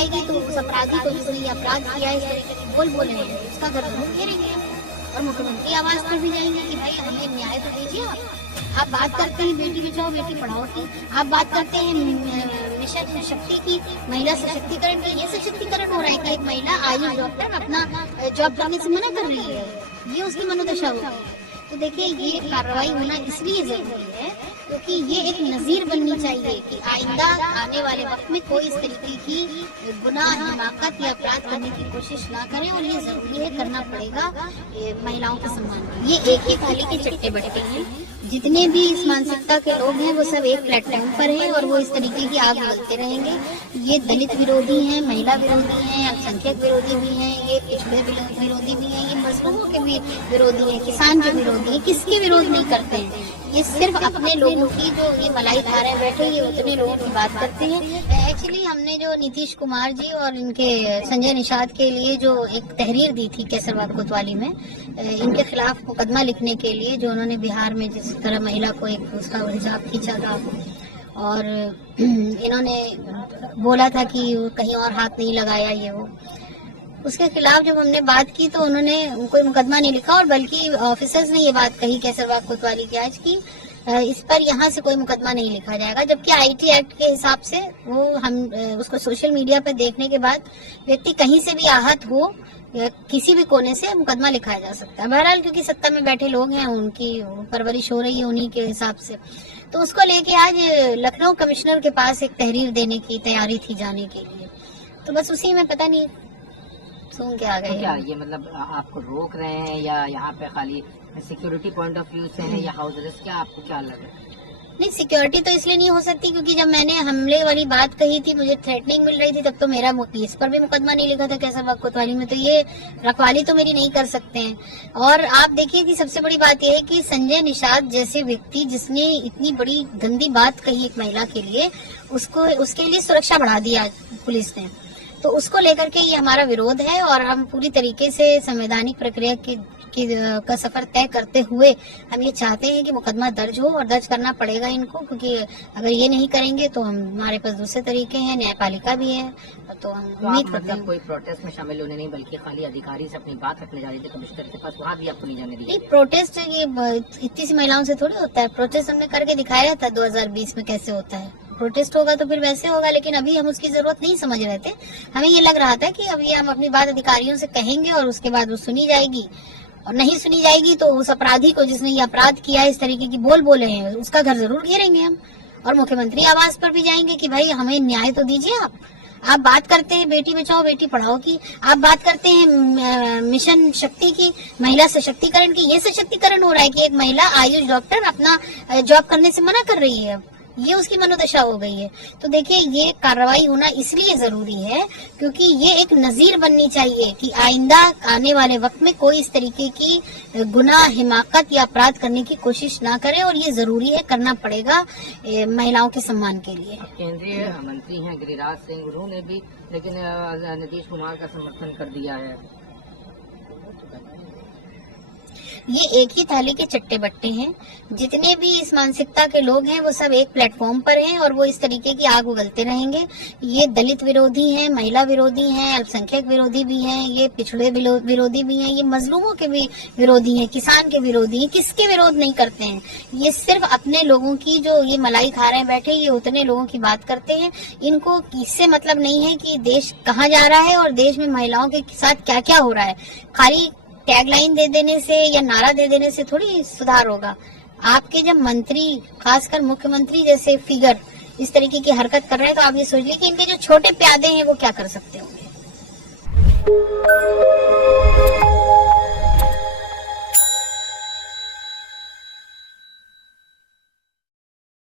जाएगी तो उस अपराधी को, जिसने ये अपराध किया है, इस तरीके की बोले हैं, उसका घर जरूर घेरेंगे और मुख्यमंत्री आवास पर भी जाएंगे कि भाई हमें न्याय तो दीजिए आप बात करते हैं बेटी बचाओ बेटी पढ़ाओ की, आप बात करते हैं मिशन शक्ति की, महिला सशक्तिकरण की, ये सशक्तिकरण हो रहा है कि एक महिला आयुष डॉक्टर अपना जॉब करने से मना कर रही है, ये उसकी मनोदशा होगी। तो देखिए ये कार्रवाई होना इसलिए जरूरी है क्योंकि ये एक नजीर बननी चाहिए कि आइंदा आने वाले वक्त में कोई इस तरीके की गुनाह, हिमाकत या अपराध करने की कोशिश ना करे, और ये जरूरी है, करना पड़ेगा महिलाओं के सम्मान। ये एक ही थाली के चट्टे बट्टे हैं, जितने भी इस मानसिकता के लोग हैं वो सब एक प्लेटफॉर्म पर हैं और वो इस तरीके की आग उगलते रहेंगे। ये दलित विरोधी हैं, महिला विरोधी हैं, अल्पसंख्यक विरोधी भी हैं, ये पिछड़े विरोधी भी हैं, ये मजलूमों के भी विरोधी हैं, किसान के विरोधी हैं, किसके विरोध नहीं करते हैं, ये सिर्फ अपने लोगों की जो ये मलाई धारा बैठे ये उतने लोगों की बात करते हैं। एक्चुअली हमने जो नीतीश कुमार जी और इनके संजय निषाद के लिए जो एक तहरीर दी थी कैसरबाग कोतवाली में, इनके खिलाफ मुकदमा लिखने के लिए, जो उन्होंने बिहार में जिस तरह महिला को एक उसका हिजाब खींचा था और इन्होंने बोला था कि कहीं और हाथ नहीं लगाया, ये वो, उसके खिलाफ जब हमने बात की तो उन्होंने कोई मुकदमा नहीं लिखा और बल्कि ऑफिसर्स ने ये बात कही कैसरबाग कोतवाली की आज की इस पर यहाँ से कोई मुकदमा नहीं लिखा जाएगा, जबकि आईटी एक्ट के हिसाब से वो हम उसको सोशल मीडिया पर देखने के बाद व्यक्ति कहीं से भी आहत हो या किसी भी कोने से मुकदमा लिखाया जा सकता है। बहरहाल क्योंकि सत्ता में बैठे लोग हैं, उनकी परवरिश हो रही है उन्हीं के हिसाब से, तो उसको लेके आज लखनऊ कमिश्नर के पास एक तहरीर देने की तैयारी थी जाने के लिए, तो बस उसी में पता नहीं सुन के आ गए। तो क्या ये मतलब आपको रोक रहे हैं या यहाँ पे खाली सिक्योरिटी पॉइंट ऑफ व्यू से है या हाउस अरेस्ट, क्या आपको क्या लग रहा है? नहीं, सिक्योरिटी तो इसलिए नहीं हो सकती क्योंकि जब मैंने हमले वाली बात कही थी, मुझे थ्रेटनिंग मिल रही थी, तब तो मेरा इस पर भी मुकदमा नहीं लिखा था कैसरबाग कोतवाली में, तो ये रखवाली तो मेरी नहीं कर सकते हैं। और आप देखिए कि सबसे बड़ी बात यह है कि संजय निषाद जैसे व्यक्ति जिसने इतनी बड़ी गंदी बात कही एक महिला के लिए, उसके लिए सुरक्षा बढ़ा दिया पुलिस ने, तो उसको लेकर के ये हमारा विरोध है और हम पूरी तरीके से संवैधानिक प्रक्रिया का सफर तय करते हुए हम ये चाहते हैं कि मुकदमा दर्ज हो और दर्ज करना पड़ेगा इनको, क्योंकि अगर ये नहीं करेंगे तो हमारे पास दूसरे तरीके हैं, न्यायपालिका भी है, तो हम उम्मीद करते हैं। कोई प्रोटेस्ट में शामिल होने नहीं बल्कि खाली अधिकारी से अपनी बात रखने जा रहे थे कमिश्नर के पास, वहाँ भी आपको नहीं जाने दिया? प्रोटेस्ट ये इतनी सी महिलाओं से थोड़ी होता है, प्रोटेस्ट हमने करके दिखाया था 2020 में कैसे होता है, प्रोटेस्ट होगा तो फिर वैसे होगा, लेकिन अभी हम उसकी जरूरत नहीं समझ रहे थे। हमें ये लग रहा था कि अभी हम अपनी बात अधिकारियों से कहेंगे और उसके बाद वो सुनी जाएगी, और नहीं सुनी जाएगी तो उस अपराधी को, जिसने ये अपराध किया है, इस तरीके की बोले हैं, उसका घर जरूर घेरेंगे हम और मुख्यमंत्री आवास पर भी जाएंगे कि भाई हमें न्याय तो दीजिए आप बात करते हैं बेटी बचाओ बेटी पढ़ाओ की, आप बात करते हैं मिशन शक्ति की, महिला सशक्तिकरण की, ये सशक्तिकरण हो रहा है कि एक महिला आयुष डॉक्टर अपना जॉब करने से मना कर रही है, ये उसकी मनोदशा हो गई है। तो देखिए ये कार्रवाई होना इसलिए जरूरी है क्योंकि ये एक नजीर बननी चाहिए कि आइंदा आने वाले वक्त में कोई इस तरीके की गुनाह, हिमाकत या अपराध करने की कोशिश ना करे, और ये जरूरी है, करना पड़ेगा महिलाओं के सम्मान के लिए। केंद्रीय मंत्री हैं गिरिराज सिंह, उन्होंने भी लेकिन नीतीश कुमार का समर्थन कर दिया है। ये एक ही थाली के चट्टे बट्टे हैं, जितने भी इस मानसिकता के लोग हैं वो सब एक प्लेटफॉर्म पर हैं और वो इस तरीके की आग उगलते रहेंगे। ये दलित विरोधी हैं, महिला विरोधी हैं, अल्पसंख्यक विरोधी भी हैं, ये पिछड़े विरोधी भी हैं, ये मजलूमों के भी विरोधी हैं, किसान के विरोधी हैं, किसके विरोध नहीं करते हैं, ये सिर्फ अपने लोगों की जो ये मलाई खा रहे बैठे ये उतने लोगों की बात करते हैं। इनको इससे मतलब नहीं है कि देश कहाँ जा रहा है और देश में महिलाओं के साथ क्या क्या हो रहा है। खाली टैगलाइन दे देने से या नारा दे देने से थोड़ी सुधार होगा। आपके जब मंत्री, खासकर मुख्यमंत्री जैसे फिगर इस तरीके की हरकत कर रहे हैं तो आप ये सोच लीजिए कि इनके जो छोटे प्यादे हैं वो क्या कर सकते होंगे।